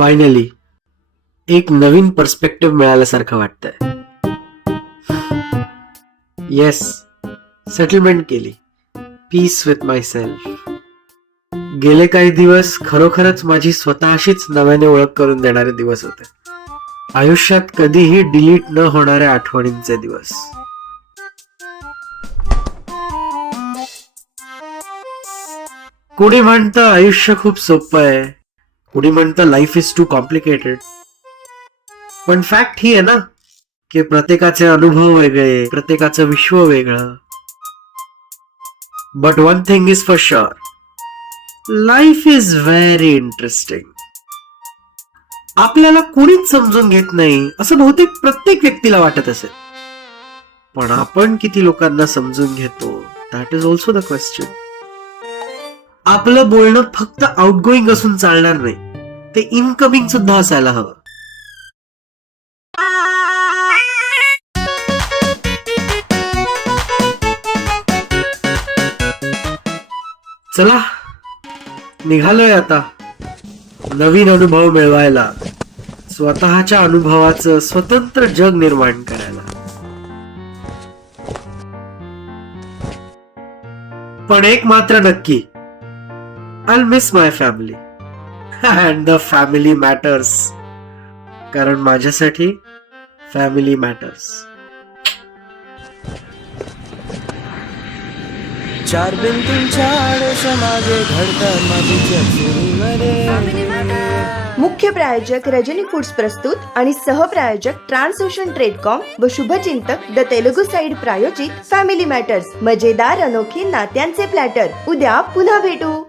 Finally एक नवीन perspective मिळाल्यासारखं वाटतंय. येस सेटलमेंट केली. पीस विथ माय सेल्फ गेले काही दिवस खरोखरच माझी स्वतःशीच नव्याने ओळख करून देणारे दिवस होते. आयुष्यात कधीही डिलीट न होणाऱ्या आठवणींचे दिवस. कोणी म्हणतं आयुष्य खूप सोपं आहे. कुणी म्हणतं लाईफ इज टू कॉम्प्लिकेटेड पण फॅक्ट ही आहे ना की प्रत्येकाचे अनुभव वेगळे प्रत्येकाचं विश्व वेगळं. But one thing is for sure life is very interesting आपल्याला कुणीच समजून घेत नाही असं बहुतेक प्रत्येक व्यक्तीला वाटत असेल. पण आपण किती लोकांना समजून घेतो that is also the question आपलं बोलणं फक्त आउटगोईंग असून चालणार नाही. ते इनकमिंग सुद्धा असायला हवं. चला निघालोय आता. नवीन अनुभव मिळवायला. स्वतःच्या अनुभवाचं स्वतंत्र जग निर्माण करायला. पण एक मात्र नक्की. I miss my family and the family matters कारण माझ्यासाठी फॅमिली मॅटर्स चार भिंतींच्या मागे घडतात मुख्य प्रायोजक रजनी फूड्स प्रस्तुत आणि सहप्रायोजक ट्रान्सओशन ट्रेडकॉम व शुभचिंतक द तेलुगू साइड प्रायोजित फॅमिली मॅटर्स मजेदार अनोखी नात्यांचे प्लॅटर. उद्या पुन्हा भेटू.